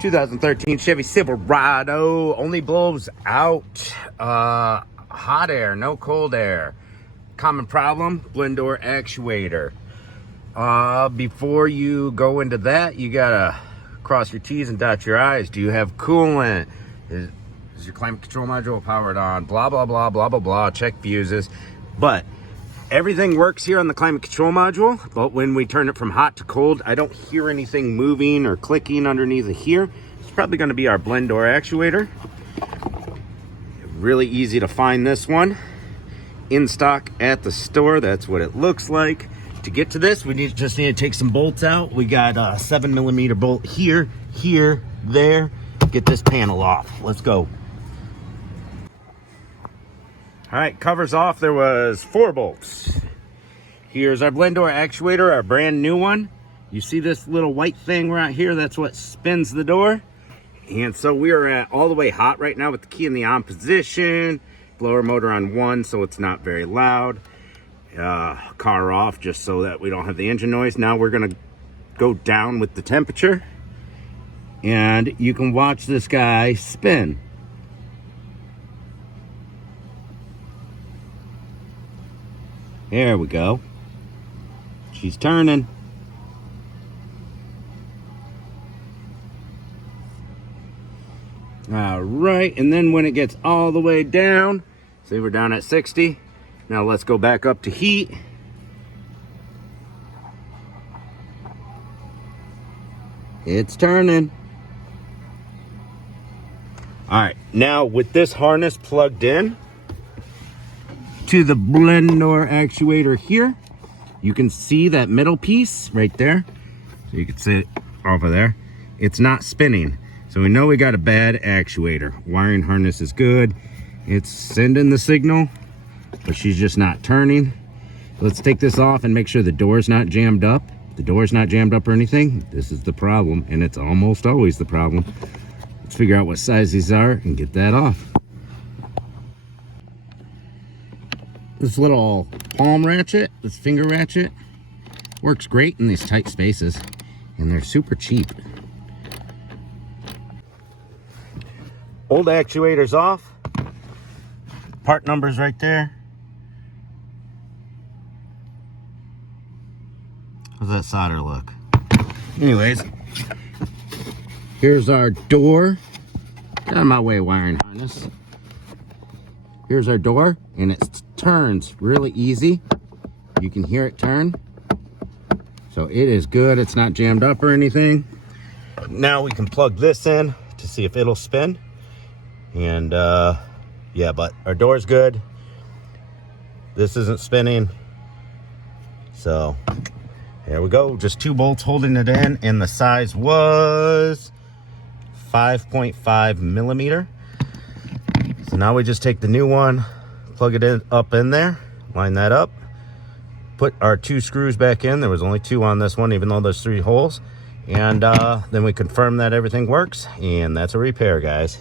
2013 Chevy Silverado. Only blows out hot air, no cold air. Common problem, blend door actuator. Before you go into that, you gotta cross your T's and dot your I's. Do you have coolant? Is your climate control module powered on? Blah, blah, blah, blah, blah, blah. Check fuses. But everything works here on the climate control module, but when we turn it from hot to cold, I don't hear anything moving or clicking underneath of here. It's probably going to be our blend door actuator. Really easy to find this one. In stock at the store, that's what it looks like. To get to this, we just need to take some bolts out. We got a 7mm bolt here, here, there. Get this panel off. Let's go. All right, covers off. There was 4 bolts. Here's our blend door actuator, our brand new one. You see this little white thing right here? That's what spins the door. And so we are at all the way hot right now with the key in the on position. Blower motor on 1, so it's not very loud. Car off just so that we don't have the engine noise. Now we're gonna go down with the temperature. And you can watch this guy spin. There we go. She's turning. All right, and then when it gets all the way down, say we're down at 60. Now let's go back up to heat. It's turning. All right, now with this harness plugged in to the blend door actuator here, you can see that middle piece right there. So you can see it over there. It's not spinning. So we know we got a bad actuator. Wiring harness is good. It's sending the signal, but she's just not turning. Let's take this off and make sure the door's not jammed up. If the door's not jammed up or anything, this is the problem, and it's almost always the problem. Let's figure out what size these are and get that off. This little palm ratchet, this finger ratchet, works great in these tight spaces, and they're super cheap. Old actuator's off. Part number's right there. How's that solder look? Anyways, here's our door. Get out of my way, wiring harness. Here's our door, and it turns really easy. You can hear it turn. So it is good. It's not jammed up or anything. Now we can plug this in to see if it'll spin. And yeah, but our door's good. This isn't spinning. So there we go. Just 2 bolts holding it in, and the size was 5.5mm. So now we just take the new one, plug it in up in there, line that up, put our 2 screws back in. There was only 2 on this one, even though there's 3 holes. And then we confirm that everything works, and that's a repair, guys.